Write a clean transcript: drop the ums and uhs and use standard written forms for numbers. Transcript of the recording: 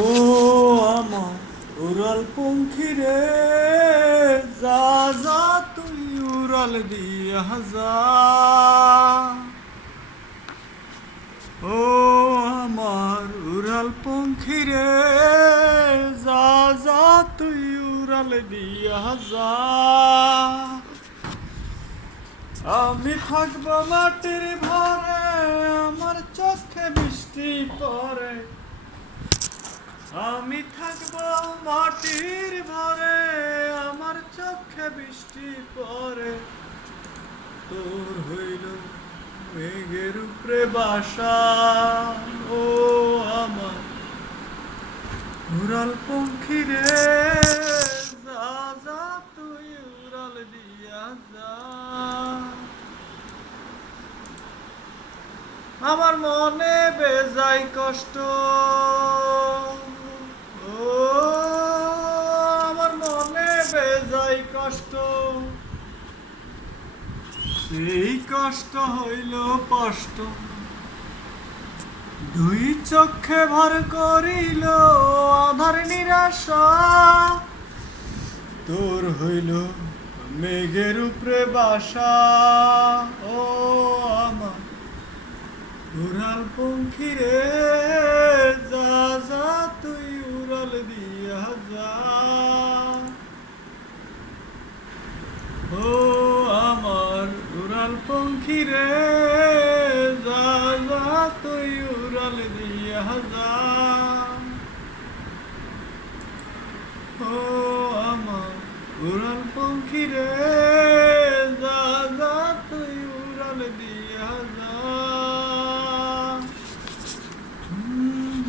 ও আমার উড়াল পঙ্খী রে, যা যা তুই উড়াল দিয়া যা। ও আমার উড়াল পঙ্খী রে, যা যা তুই উড়াল দিয়া যা। আমি থাকবো মাটির ঘরে, আমার চোখে বৃষ্টি পড়ে। আমি থাকবো মাটির ঘরে, আমার চোখে বৃষ্টি পড়ে। তোর হইল মেঘের উপরে বাসা। ও আমার উড়াল পঙ্খী রে, যা যা তুই উড়াল দিয়া যা। আমার মনে বেজায় কষ্ট, ও আমার মনে বেজায় কষ্ট। সেই কষ্ট হইল কষ্ট, দুই চক্ষে ভর করিল আধার নিরাশা। তোর হইল মেঘের উপরে বাসা। ও আমার উড়াল পঙ্খী রে, যা যা তুই উড়াল দিয়া যা। ও আমার উড়াল পঙ্খী রে, যা যা তুই উড়াল দিয়া যা। ও আমার উড়াল পঙ্খী রে, যা যা তুই উড়াল দিয়া যা।